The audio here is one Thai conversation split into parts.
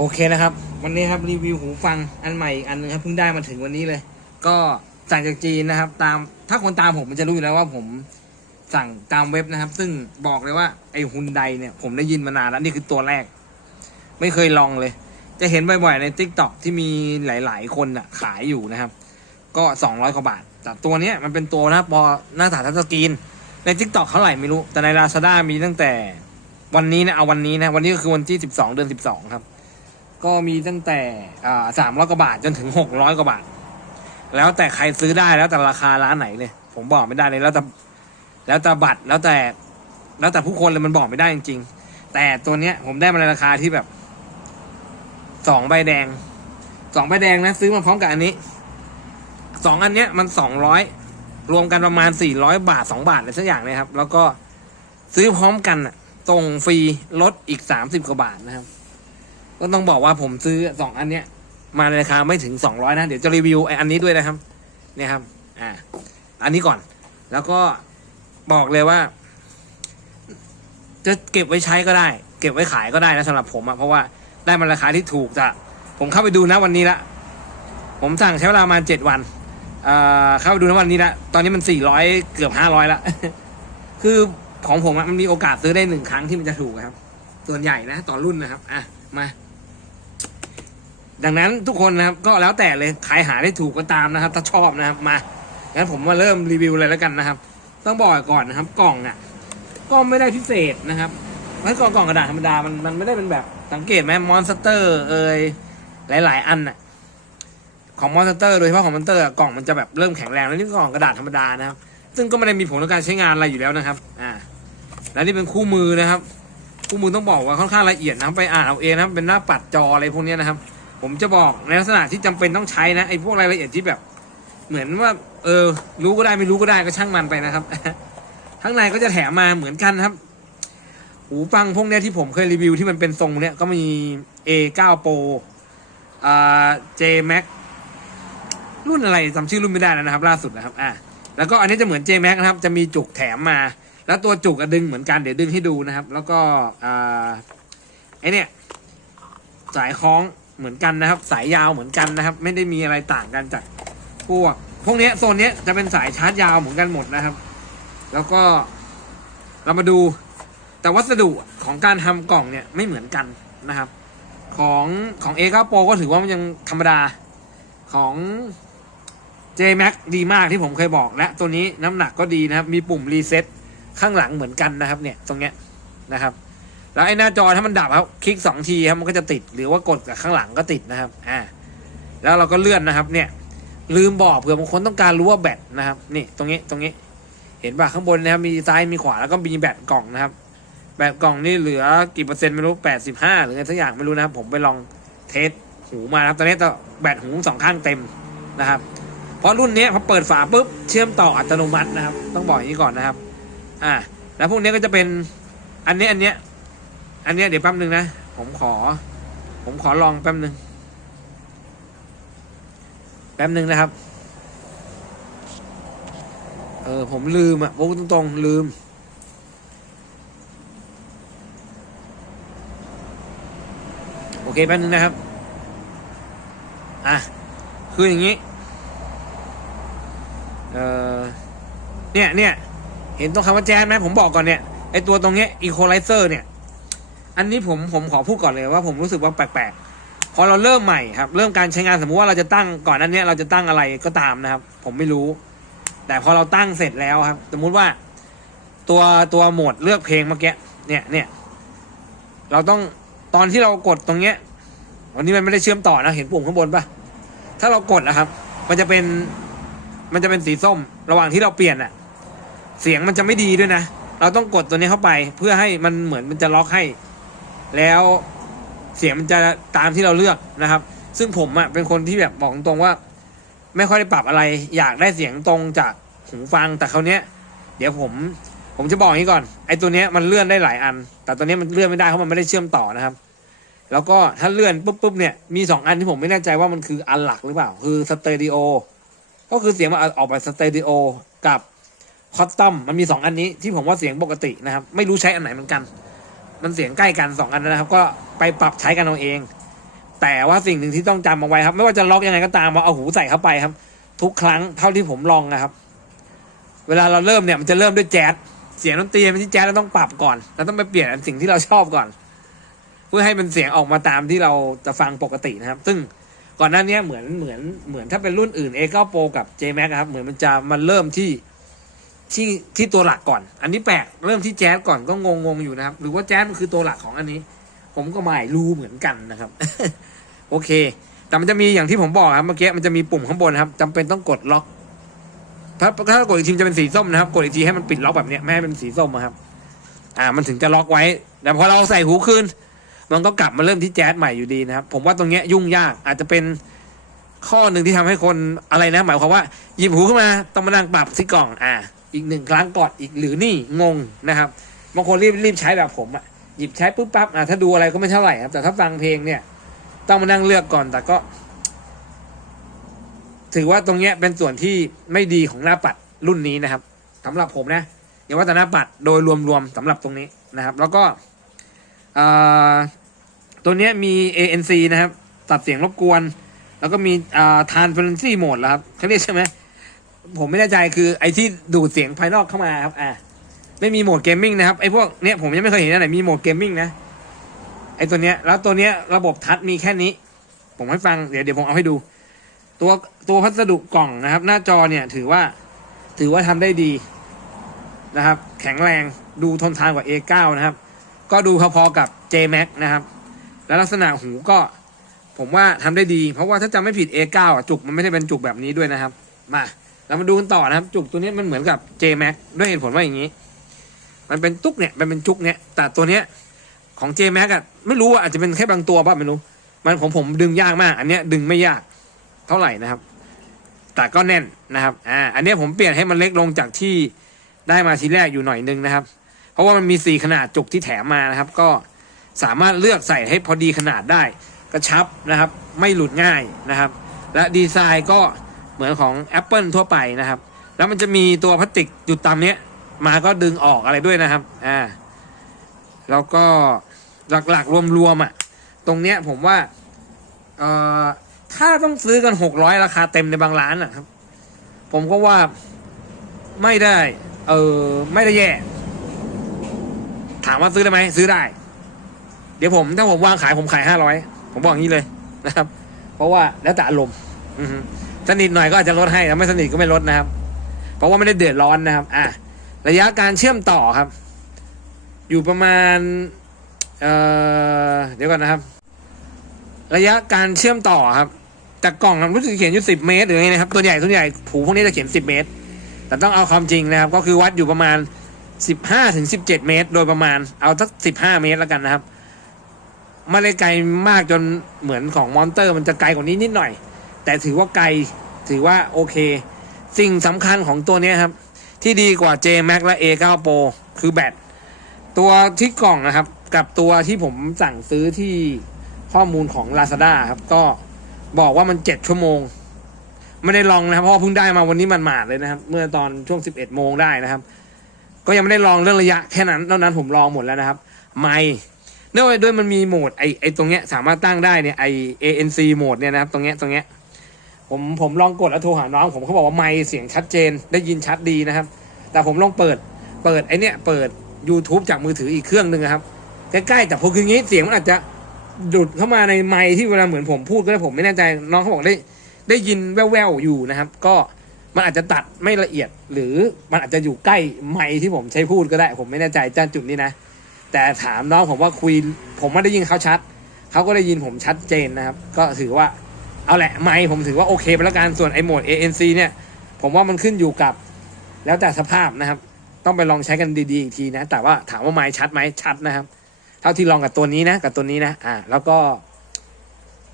โอเคนะครับ วันนี้ครับรีวิวหูฟังอันใหม่อีกอันหนึงครับเพิ่งได้มาถึงวันนี้เลย ก็สั่งจากจีนนะครับ ตามถ้าคนตามผมมันจะรู้อยู่แล้วว่าผมสั่งตามเว็บนะครับ ซึ่งบอกเลยว่าไอ้ฮุนไดเนี่ยผมได้ยินมานานแล้วนี่คือตัวแรก ไม่เคยลองเลย จะเห็นบ่อยๆใน t ิ k t o k ที่มีหลาย ๆ คนอะขายอยู่นะครับ ก็สองร้อยกว่าบาท แต่ตัวเนี้ยมันเป็นตัวนะพอหน้าตาทัชสกรีนใน t ิ k t o k เท่าไหร่ไม่รู้แต่ใน Lazada มีตั้งแต่วันนี้นะเอาวันนี้นะวันนี้ก็คือวันที่สิบสองเดือนสิบสองครับ ก็มีตั้งแต่สามร้อยกว่าบาทจนถึงหกร้อยกว่าบาท แล้วแต่ใครซื้อได้แล้วแต่ราคาร้านไหนเลย ผมบอกไม่ได้เลยแล้วแต่แล้วแต่บัตรแล้วแต่ แล้วแต่ผู้คนเลยมันบอกไม่ได้จริง ๆ แต่ตัวเนี้ยผมได้มาในราคาที่แบบสองใบแดงสองใบแดงนะซื้อมาพร้อมกับอันนี้สองอันเนี้ยมันสองร้อยรวมกันประมาณสี่ร้อยบาทสองบาทอะไรสักอย่างเลยครับ แล้วก็ซื้อพร้อมกันอะส่งฟรีลดอีกสามสิบกว่าบาทนะครับ ก็ต้องบอกว่าผมซื้อสองอันเนี้ย มาในราคาไม่ถึงสองร้อยนะ เดี๋ยวจะรีวิวไออันนี้ด้วยนะครับ เนี่ยครับ อ่า อันนี้ก่อน แล้วก็บอกเลยว่า จะเก็บไว้ใช้ก็ได้ เก็บไว้ขายก็ได้นะสำหรับผมอะเพราะว่าได้มาราคาที่ถูกจะผมเข้าไปดูนะวันนี้ละ ผมสั่งใช้เวลาประมาณเจ็ดวันอ่าเข้าไปดูนะวันนี้ละ ตอนนี้มันสี่ร้อยเกือบห้าร้อยละ คือของผมอะมันมีโอกาสซื้อได้หนึ่งครั้งที่มันจะถูกครับ ส่วนใหญ่นะต่อรุ่นนะครับ อะ มา ดังนั้นทุกคนนะครับก็แล้วแต่เลยใครหาได้ถูกก็ตามนะครับ ถ้าชอบนะครับมางั้นผมมาเริ่มรีวิวเลยแล้วกันนะครับ ต้องบอกก่อนนะครับ กล่องอะก็ไม่ได้พิเศษนะครับเพราะกล่องกล่องกระดาษธรรมดามันมันไม่ได้เป็นแบบสังเกตไหมมอนสเตอร์เอ่ยหลาย ๆ อันน่ะของมอนสเตอร์โดยเฉพาะของมอนสเตอร์กล่องมันจะแบบเริ่มแข็งแรงแล้วนี่กล่องกระดาษธรรมดานะครับ ซึ่งก็ไม่ได้มีผลต่อการใช้งานอะไรอยู่แล้วนะครับ อ่า แล้วนี่เป็นคู่มือนะครับ คู่มือต้องบอกว่าค่อนข้างละเอียดนะครับไปอ่านเอาเองนะครับเป็นหน้าปัดจออะไรพวกนี้นะครับ ผมจะบอกในลักษณะที่จำเป็นต้องใช้นะไอ้พวกรายละเอียดที่แบบ เหมือนว่า เออ รู้ก็ได้ไม่รู้ก็ได้ก็ช่างมันไปนะครับข้างในก็จะแถมมาเหมือนกันครับ หูฟังพวกเนี้ยที่ผมเคยรีวิวที่มันเป็นทรงเนี้ยก็มี A9 Pro อ่า J Max รุ่นอะไรจำชื่อรุ่นไม่ได้แล้วนะครับ ล่าสุดนะครับอะแล้วก็อันนี้จะเหมือน J Max นะครับ จะมีจุกแถมมา แล้วตัวจุกดึงเหมือนกันเดี๋ยวดึงให้ดูนะครับ แล้วก็อ่าไอเนี่ยสายคล้อง เหมือนกันนะครับ สายยาวเหมือนกันนะครับ ไม่ได้มีอะไรต่างกันจากพวกพวกนี้โซนนี้จะเป็นสายชาร์จยาวเหมือนกันหมดนะครับ แล้วก็เรามาดูแต่วัสดุของการทำกล่องเนี่ยไม่เหมือนกันนะครับ ของของ A9 Pro ก็ถือว่ามันยังธรรมดาของ J Max ดีมากที่ผมเคยบอกและตัวนี้น้ำหนักก็ดีนะครับ มีปุ่มรีเซ็ตข้างหลังเหมือนกันนะครับ เนี่ยตรงเนี้ยนะครับ แล้วไอ้หน้าจอถ้ามันดับครับคลิกสองทีครับมันก็จะติดหรือว่ากดกับข้างหลังก็ติดนะครับอ่าแล้วเราก็เลื่อนนะครับเนี่ยลืมบอกเผื่อบางคนต้องการรู้ว่าแบตนะครับนี่ตรงนี้ตรงนี้ เห็นป่ะข้างบนนะครับมีซ้ายมีขวาแล้วก็มีแบตกล่องนะครับ แบตกล่องนี่เหลือกี่เปอร์เซ็นต์ไม่รู้แปดสิบห้าหรืออะไรสักอย่างไม่รู้นะครับ ผมไปลองเทสหูมาครับตอนนี้ตัวแบตหูสองข้างเต็มนะครับเพราะรุ่นนี้พอเปิดฝาปุ๊บเชื่อมต่ออัตโนมัตินะครับ ต้องบอกอย่างนี้ก่อนนะครับอ่าแล้วพวกนี้ก็จะเป็นอันนี้อันเนี้ย อันเนี้ยเดี๋ยวแป๊บหนึ่งนะ ผมขอ ผมขอลองแป๊บหนึ่งแป๊บหนึ่งนะครับ เออ ผมลืมอะพูดตรงๆ ลืม โอเค แป๊บหนึ่งนะครับ อะ คืออย่างนี้ เออเนี่ยเนี่ย เห็นตรงคำว่าแจ๊สไหมผมบอกก่อนเนี่ย ไอตัวตรงเนี้ยอีโคไลเซอร์เนี่ย อันนี้ผมผมขอพูดก่อนเลยว่าผมรู้สึกว่าแปลกๆ พอเราเริ่มใหม่ครับ เริ่มการใช้งานสมมุติว่าเราจะตั้งก่อนอันเนี้ยเราจะตั้งอะไรก็ตามนะครับ ผมไม่รู้ แต่พอเราตั้งเสร็จแล้วครับ สมมุติว่า ตัวตัวโหมดเลือกเพลงเมื่อกี้เนี่ยเนี่ยเราต้องตอนที่เรากดตรงเนี้ยวันนี้มันไม่ได้เชื่อมต่อนะเห็นปุ่มข้างบนปะถ้าเรากดนะครับ มันจะเป็นมันจะเป็นสีส้ม ระหว่างที่เราเปลี่ยนอะเสียงมันจะไม่ดีด้วยนะ เราต้องกดตัวนี้เข้าไปเพื่อให้มันเหมือนมันจะล็อกให้ แล้วเสียงมันจะตามที่เราเลือกนะครับ ซึ่งผมอะเป็นคนที่แบบบอกตรงๆว่า ไม่ค่อยได้ปรับอะไร อยากได้เสียงตรงจากหูฟังแต่คราวเนี้ย เดี๋ยวผมผมจะบอกนี้ก่อนไอ้ตัวเนี้ยมันเลื่อนได้หลายอัน แต่ตัวเนี้ยมันเลื่อนไม่ได้เพราะมันไม่ได้เชื่อมต่อนะครับ แล้วก็ถ้าเลื่อนปุ๊บปุ๊บเนี่ยมีสองอันที่ผมไม่แน่ใจว่ามันคืออันหลักหรือเปล่า คือสเตอริโอก็คือเสียงมันออกแบบสเตอริโอกับคอสตอมมันมีสองอันนี้ที่ผมว่าเสียงปกตินะครับ ไม่รู้ใช้อันไหนเหมือนกัน มันเสียงใกล้กันสองอันนะครับ ก็ไปปรับใช้กันเอาเอง แต่ว่าสิ่งหนึ่งที่ต้องจำเอาไว้ครับ ไม่ว่าจะล็อกยังไงก็ตามมาเอาหูใส่เข้าไปครับ ทุกครั้งเท่าที่ผมลองนะครับ เวลาเราเริ่มเนี่ยมันจะเริ่มด้วยแจ๊สเสียงดนตรีมันที่แจ๊สเราต้องปรับก่อนเราต้องไปเปลี่ยนสิ่งที่เราชอบก่อน เพื่อให้มันเสียงออกมาตามที่เราจะฟังปกตินะครับ ซึ่งก่อนหน้านี้เหมือนเหมือนเหมือนถ้าเป็นรุ่นอื่น A9 Pro กับ J Max ครับเหมือนมันจะมันเริ่มที่ ที่ที่ตัวหลักก่อน อันนี้แปลกเริ่มที่แจ๊สก่อนก็งงงอยู่นะครับ หรือว่าแจ๊สมันคือตัวหลักของอันนี้ ผมก็ไม่รู้เหมือนกันนะครับ โอเค แต่มันจะมีอย่างที่ผมบอกครับเมื่อกี้มันจะมีปุ่มข้างบนครับจำเป็นต้องกดล็อก ถ้าถ้ากดอีกทีมจะเป็นสีส้มนะครับ กดอีกทีให้มันปิดล็อกแบบนี้ไม่ให้เป็นสีส้มอะครับ อ่า มันถึงจะล็อกไว้ แต่พอเราใส่หูคืนมันก็กลับมาเริ่มที่แจ๊สใหม่อยู่ดีนะครับ ผมว่าตรงเนี้ยยุ่งยากอาจจะเป็นข้อหนึ่งที่ทำให้คนอะไรนะ หมายความว่าหยิบหูขึ้นมาต้องมานั่งปรับที่กล่อง อ่า อีกหนึ่งครั้งกดอีกหรือนี่งงนะครับบางคนรีบรีบใช้แบบผมอะหยิบใช้ปุ๊บปั๊บอ่าถ้าดูอะไรก็ไม่เท่าไหร่ครับแต่ถ้าฟังเพลงเนี่ย ต้องมานั่งเลือกก่อนแต่ก็ ถือว่าตรงเนี้ยเป็นส่วนที่ไม่ดีของหน้าปัดรุ่นนี้นะครับสำหรับผมนะอย่าว่าแต่หน้าปัดโดยรวมๆสำหรับตรงนี้นะครับ แล้วก็ตัวเนี้ยมี ANC นะครับ ตัดเสียงรบกวน แล้วก็มีอ่า transparency mode แล้วครับเขาเรียกใช่ไหม ผมไม่แน่ใจคือไอที่ดูดเสียงภายนอกเข้ามาครับ อ่าไม่มีโหมดเกมมิ่งนะครับไอพวกเนี้ยผมยังไม่เคยเห็นอันไหนมีโหมดเกมมิ่งนะไอตัวเนี้ยแล้วตัวเนี้ยระบบทัชมีแค่นี้ ผมให้ฟังเดี๋ยวเดี๋ยวผมเอาให้ดู ตัวตัวพัสดุกล่องนะครับ หน้าจอเนี่ยถือว่าถือว่าทำได้ดีนะครับ แข็งแรงดูทนทานกว่า A9 นะครับ ก็ดูพอๆกับ J Max นะครับ แล้วลักษณะหูก็ผมว่าทำได้ดี เพราะว่าถ้าจำไม่ผิด A9 อะจุกมันไม่ได้เป็นจุกแบบนี้ด้วยนะครับ มา เรามาดูกันต่อนะครับ จุกตัวนี้มันเหมือนกับ J Max ด้วยเหตุผลว่าอย่างนี้ มันเป็นตุกเนี่ยมันเป็นจุกเนี่ย แต่ตัวเนี้ยของ J Max อะไม่รู้ว่าอาจจะเป็นแค่บางตัวป่ะไม่รู้ มันของผมดึงยากมาก อันเนี้ยดึงไม่ยากเท่าไหร่นะครับ แต่ก็แน่นนะครับ อ่า อันเนี้ยผมเปลี่ยนให้มันเล็กลงจากที่ได้มาทีแรกอยู่หน่อยนึงนะครับ เพราะว่ามันมีสี่ขนาดจุกที่แถมมานะครับ ก็สามารถเลือกใส่ให้พอดีขนาดได้ กระชับนะครับ ไม่หลุดง่ายนะครับ และดีไซน์ก็ เหมือนของ Apple ทั่วไปนะครับ แล้วมันจะมีตัวพลาสติกจุดตามเนี้ย มาก็ดึงออกอะไรด้วยนะครับอ่าแล้วก็หลักๆรวมๆอะ ตรงเนี้ยผมว่าเอ่อถ้าต้องซื้อกันหกร้อยราคาเต็มในบางร้านนะครับ ผมก็ว่าไม่ได้ เออไม่ได้แย่ ถามว่าซื้อได้ไหมซื้อได้ เดี๋ยวผมถ้าผมวางขายผมขายห้าร้อยผมบอกงี้เลยนะครับ เพราะว่าแล้วแต่อารมณ์อือ สนิทหน่อยก็อาจจะลดให้ถ้าไม่สนิทก็ไม่ลดนะครับ เพราะว่าไม่ได้เดือดร้อนนะครับ อะระยะการเชื่อมต่อครับ อยู่ประมาณเอ่อเดี๋ยวก่อนนะครับ ระยะการเชื่อมต่อครับจากกล่องมันรู้สึกเขียนอยู่สิบเมตรหรือไงนะครับตัวใหญ่ตัวใหญ่ผูพวกนี้จะเขียนสิบเมตร แต่ต้องเอาความจริงนะครับ ก็คือวัดอยู่ประมาณสิบห้าถึงสิบเจ็ดเมตร โดยประมาณเอาสักสิบห้าเมตรแล้วกันนะครับไม่ได้ไกลมากจนเหมือนของมอนเตอร์ มันจะไกลกว่านี้นิดหน่อย แต่ถือว่าไกลถือว่าโอเค สิ่งสำคัญของตัวนี้ครับ ที่ดีกว่า J Max และ A9 Pro คือแบตตัวที่กล่องนะครับ กับตัวที่ผมสั่งซื้อที่ข้อมูลของ Lazada ครับ ก็บอกว่ามันเจ็ดชั่วโมง ไม่ได้ลองนะครับ เพราะเพิ่งได้มาวันนี้มันหมาดเลยนะครับ เมื่อตอนช่วง 11 โมงได้นะครับ ก็ยังไม่ได้ลองเรื่องระยะแค่นั้นนอกนั้นผมลองหมดแล้วนะครับ ไม่เนื่องด้วยมันมีโหมดไอไอตรงเนี้ยสามารถตั้งได้เนี่ยไอ ANC โหมดเนี่ยนะครับ ตรงเนี้ยตรงเนี้ย ผมผมลองกดแล้วโทรหาน้อง ผมเขาบอกว่าไม่เสียงชัดเจนได้ยินชัดดีนะครับ แต่ผมลองเปิดเปิดไอเนี้ยเปิด YouTube จากมือถืออีกเครื่องหนึ่งนะครับ ใกล้ๆแต่พอคืองี้เสียงมันอาจจะดุดเข้ามาในไมค์ที่เวลาเหมือนผมพูดก็ได้ผมไม่แน่ใจน้องเขาบอกได้ได้ยินแว่วๆอยู่นะครับ ก็มันอาจจะตัดไม่ละเอียด หรือมันอาจจะอยู่ใกล้ไมค์ที่ผมใช้พูดก็ได้ ผมไม่แน่ใจจ้านจุดนี้นะ แต่ถามน้องผมว่าคุย ผมไม่ได้ยินเขาชัดเขาก็ได้ยินผมชัดเจนนะครับ ก็ถือว่า เอาแหละไมค์ผมถือว่าโอเคไปแล้วกันส่วนไอโหมด ANC เนี่ยผมว่ามันขึ้นอยู่กับ แล้วแต่สภาพนะครับ ต้องไปลองใช้กันดีๆอีกทีนะ แต่ว่าถามว่าไมค์ชัดไหมชัดนะครับ เท่าที่ลองกับตัวนี้นะกับตัวนี้นะอ่าแล้วก็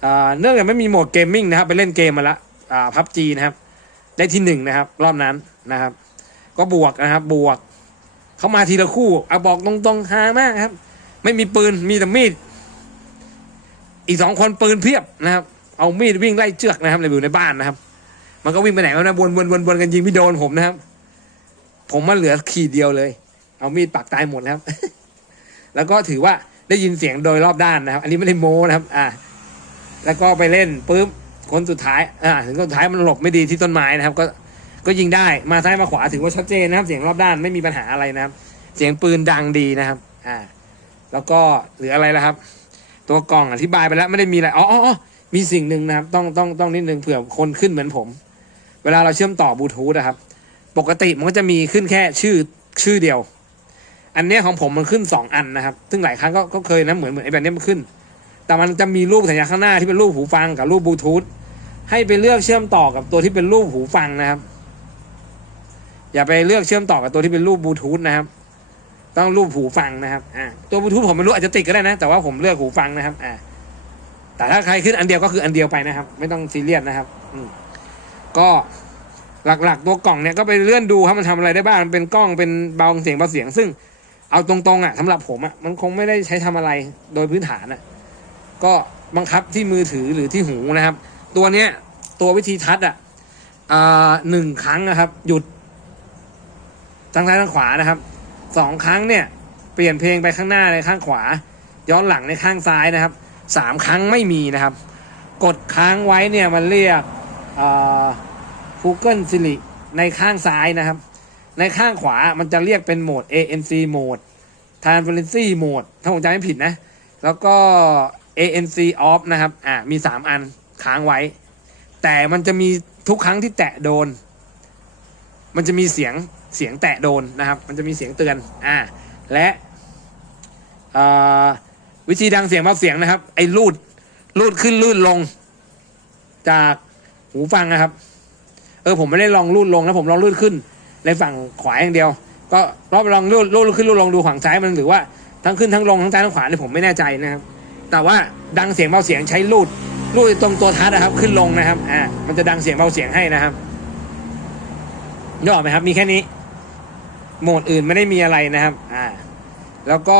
อ่าเนื่องจากไม่มีโหมดเกมมิ่งนะครับ ไปเล่นเกมมาละอ่าพับจีนะครับ ได้ที่หนึ่งนะครับ รอบนั้นนะครับ ก็บวกนะครับ บวก เขามาทีละคู่เอาบอกตรงๆฮามากครับ ไม่มีปืนมีแต่มีด อีกสองคนปืนเพียบนะครับ เอามีดวิ่งไล่เชือกนะครับในอยู่ในบ้านนะครับ มันก็วิ่งไปไหนก็นะวนวนวนวนกันยิงไม่โดนผมนะครับ ผมมันเหลือขีดเดียวเลย เอามีดปักตายหมดนะครับ แล้วก็ถือว่าได้ยินเสียงโดยรอบด้านนะครับ อันนี้ไม่ได้โม้นะครับ อ่า แล้วก็ไปเล่นปุ๊บคนสุดท้าย อ่า ถึงคนสุดท้ายมันหลบไม่ดีที่ต้นไม้นะครับ ก็ก็ยิงได้มาซ้ายมาขวาถือว่าชัดเจนนะครับ เสียงรอบด้านไม่มีปัญหาอะไรนะครับ เสียงปืนดังดีนะครับ อ่า แล้วก็เหลืออะไรแล้วครับ ตัวกล่องอธิบายไปแล้วไม่ได้มีอะไรอ๋ออ๋อ มีสิ่งหนึ่งนะครับ ต้องต้องต้องนิดนึงเผื่อคนขึ้นเหมือนผม เวลาเราเชื่อมต่อบลูทูธนะครับ ปกติมันก็จะมีขึ้นแค่ชื่อชื่อเดียว อันนี้ของผมมันขึ้นสองอันนะครับ ซึ่งหลายครั้งก็ก็เคยนะเหมือนเหมือนไอ้แบบนี้มันขึ้น แต่มันจะมีรูปสัญญาข้างหน้าที่เป็นรูปหูฟังกับรูปบลูทูธให้ไปเลือกเชื่อมต่อกับตัวที่เป็นรูปหูฟังนะครับ อย่าไปเลือกเชื่อมต่อกับตัวที่เป็นรูปบลูทูธนะครับต้องรูปหูฟังนะครับ อ่า ตัวบลูทูธผมไม่รู้อาจจะติดก็ได้นะ แต่ว่าผมเลือกหูฟังนะครับ อ่า แต่ถ้าใครขึ้นอันเดียวก็คืออันเดียวไปนะครับ ไม่ต้องซีเรียสนะครับ อืมก็หลักๆ ตัวกล่องเนี่ยก็ไปเลื่อนดูครับมันทำอะไรได้บ้างมันเป็นกล้องเป็นเบาเสียงเบาเสียง ซึ่งเอาตรงๆอะสำหรับผมอะมันคงไม่ได้ใช้ทำอะไรโดยพื้นฐานอะ ก็บังคับที่มือถือหรือที่หูนะครับ ตัวเนี้ยตัววิธีทัดอะหนึ่งครั้งนะครับ หยุดทางซ้ายทางขวานะครับสองครั้งเนี่ย เปลี่ยนเพลงไปข้างหน้าในข้างขวา ย้อนหลังในข้างซ้ายนะครับ สามครั้งไม่มีนะครับ กดค้างไว้เนี่ยมันเรียกอ่า Google Siri ในข้างซ้ายนะครับ ในข้างขวามันจะเรียกเป็นโหมด ANC Mode Transparency Mode ถ้าผมจำไม่ผิดนะ แล้วก็ ANC Off นะครับ อ่ามี 3 อันค้างไว้ แต่มันจะมีทุกครั้งที่แตะโดน มันจะมีเสียงเสียงแตะโดนนะครับ มันจะมีเสียงเตือน อ่า และอ่า วิธีดังเสียงเบาเสียงนะครับ ไอ้รูดรูดขึ้นรูดลง จากหูฟังนะครับ เออผมไม่ได้ลองรูดลงนะผมลองรูดขึ้นในฝั่งขวาอย่างเดียว ก็รอบลองรูดรูดขึ้นรูดลงดูฝั่งซ้ายมันหรือว่าทั้งขึ้นทั้งลงทั้งซ้ายทั้งขวาเนี่ยผมไม่แน่ใจนะครับ แต่ว่าดังเสียงเบาเสียงใช้รูดรูดตรงตัวทัดนะครับ ขึ้นลงนะครับอ่ามันจะดังเสียงเบาเสียงให้นะครับนึกออกไหมครับ มีแค่นี้ โหมดอื่นไม่ได้มีอะไรนะครับ อ่า แล้วก็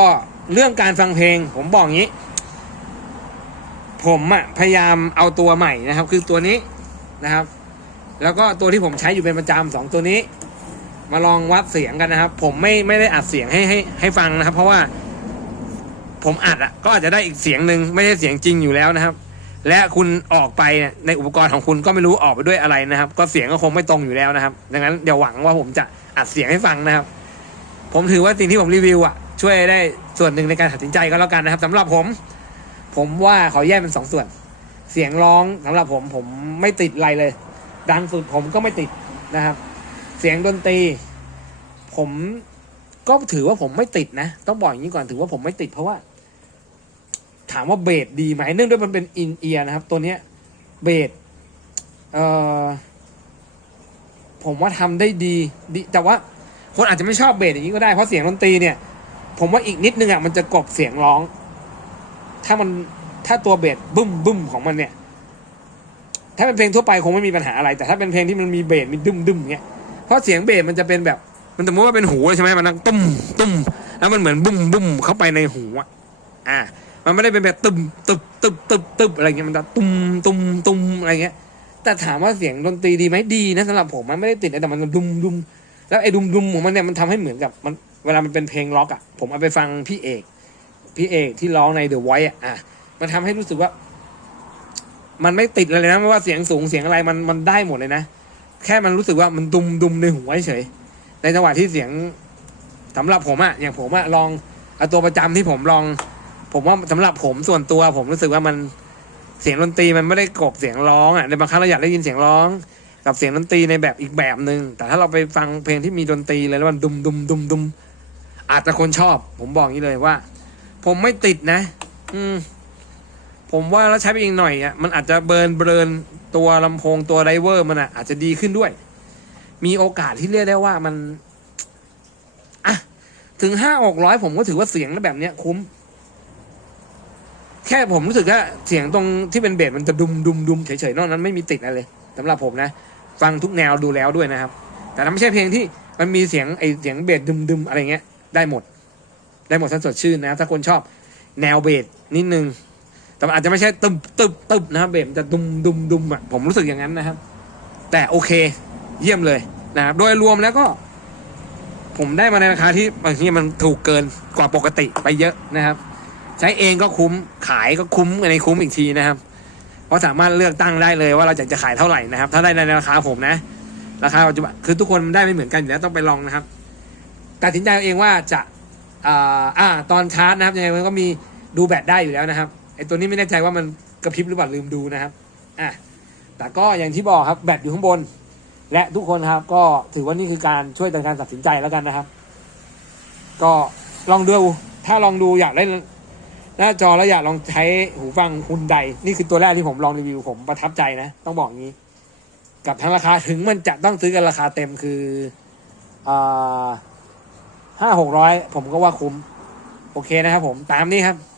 เรื่องการฟังเพลง ผมบอกงี้ ผมอะพยายามเอาตัวใหม่นะครับ คือตัวนี้นะครับ แล้วก็ตัวที่ผมใช้อยู่เป็นประจำสองตัวนี้ มาลองวัดเสียงกันนะครับ ผมไม่ไม่ได้อัดเสียงให้ให้ให้ฟังนะครับ เพราะว่า ผมอัดอะก็อาจจะได้อีกเสียงหนึ่งไม่ใช่เสียงจริงอยู่แล้วนะครับ และคุณออกไปในอุปกรณ์ของคุณก็ไม่รู้ออกไปด้วยอะไรนะครับ ก็เสียงก็คงไม่ตรงอยู่แล้วนะครับ ดังนั้นเดี๋ยวหวังว่าผมจะอัดเสียงให้ฟังนะครับ ผมถือว่าสิ่งที่ผมรีวิวอะ ช่วยได้ส่วนหนึ่งในการตัดสินใจก็แล้วกันนะครับสำหรับผม ผมว่าขอแยกเป็นสองส่วน เสียงร้องสำหรับผมผมไม่ติดอะไรเลย ดังสุดผมก็ไม่ติดนะครับ เสียงดนตรี ผมก็ถือว่าผมไม่ติดนะ ต้องบอกอย่างนี้ก่อนถือว่าผมไม่ติดเพราะว่า ถามว่าเบสดีไหมเนื่องด้วยมันเป็นอินเอียนะครับ ตัวเนี้ยเบสเอ่อผมว่าทำได้ดีดี แต่ว่าคนอาจจะไม่ชอบเบสอย่างนี้ก็ได้เพราะเสียงดนตรีเนี่ย ผมว่าอีกนิดนึงอะมันจะกบเสียงร้อง ถ้ามันถ้าตัวเบสบึ้มบึ้มของมันเนี่ย ถ้าเป็นเพลงทั่วไปคงไม่มีปัญหาอะไร แต่ถ้าเป็นเพลงที่มันมีเบสมีดึมดึมเงี้ยเพราะเสียงเบสมันจะเป็นแบบ มันสมมติว่าเป็นหูใช่ไหมมันดังตุ้มตุ้มแล้วมันเหมือนบุ้มบุ้มเข้าไปในหูอะอ่า มันไม่ได้เป็นแบบตึมตึบตึบตึบตึบอะไรเงี้ยมันจะตุ้มตุ้มตุ้มอะไรเงี้ย แต่ถามว่าเสียงดนตรีดีไหมดีนะสำหรับผมมันไม่ได้ติดแต่มันดุมดุมแล้วไอ้ดุมดุมของมันเนี่ยมันทำให้เหมือนกับมัน เวลามันเป็นเพลงล็อกอะ ผมเอาไปฟังพี่เอก พี่เอกที่ร้องใน The Voice อะ มันทำให้รู้สึกว่า มันไม่ติดเลยนะไม่ว่าเสียงสูงเสียงอะไรมันมันได้หมดเลยนะ แค่มันรู้สึกว่ามันดุมดุมในหัวเฉย ในจังหวะที่เสียงสำหรับผมอะอย่างผมอะลองเอาตัวประจำที่ผมลอง ผมว่าสำหรับผมส่วนตัว ผมรู้สึกว่ามันเสียงดนตรีมันไม่ได้กบเสียงร้องอะในบางครั้งเราอยากได้ยินเสียงร้องกับเสียงดนตรีในแบบอีกแบบหนึ่งแต่ถ้าเราไปฟังเพลงที่มีดนตรีเลยแล้วมันดุมดุมดุมดุม อาจจะคนชอบ ผมบอกนี้เลยว่า ผมไม่ติดนะ อืม ผมว่าแล้วใช้ไปอีกหน่อยอะมันอาจจะเบิร์นเบิร์นตัวลำโพงตัวไดเวอร์มันอะอาจจะดีขึ้นด้วย มีโอกาสที่เรียกได้ว่ามันอะถึงห้าออกร้อยผมก็ถือว่าเสียงแบบเนี้ยคุ้ม แค่ผมรู้สึกว่าเสียงตรงที่เป็นเบสมันจะดุมดุมดุมเฉยๆนอกนั้นไม่มีติดอะไรเลยสำหรับผมนะฟังทุกแนวดูแล้วด้วยนะครับ แต่ไม่ใช่เพลงที่มันมีเสียงไอเสียงเบสดุมดุมอะไรเงี้ย ได้หมด ได้หมดทั้งสดชื่นนะครับ ถ้าคนชอบแนวเบสนิดนึง แต่อาจจะไม่ใช่ตึบตึบตึบนะครับเบสมันจะดุมดุมดุมอะผมรู้สึกอย่างนั้นนะครับ แต่โอเค เยี่ยมเลยนะครับโดยรวมแล้วก็ ผมได้มาในราคาที่บางทีมันถูกเกินกว่าปกติไปเยอะนะครับ ใช้เองก็คุ้มขายก็คุ้มในคุ้มอีกทีนะครับเพราะสามารถเลือกตั้งได้เลยว่าเราจะจะขายเท่าไหร่นะครับ ถ้าได้ในราคาผมนะ ราคาปัจจุบันคือทุกคนมันได้ไม่เหมือนกันอยู่แล้วต้องไปลองนะครับ ตัดสินใจเอาเองว่าจะอ่าอ่าตอนชาร์จนะครับยังไงมันก็มีดูแบตได้อยู่แล้วนะครับไอตัวนี้ไม่แน่ใจว่ามันกระพริบหรือเปล่าลืมดูนะครับอะแต่ก็อย่างที่บอกครับแบตอยู่ข้างบน และทุกคนครับก็ถือว่านี่คือการช่วยในการตัดสินใจแล้วกันนะครับ ก็ลองดูถ้าลองดูอยากเล่นหน้าจอแล้วอยากลองใช้หูฟังฮุนไดนี่คือตัวแรกที่ผมลองรีวิวผมประทับใจนะ ต้องบอกงี้ กับทั้งราคาถึงมันจะต้องซื้อกันราคาเต็มคืออ่า ห้าหกร้อยผมก็ว่าคุ้ม โอเคนะครับผมตามนี้ครับ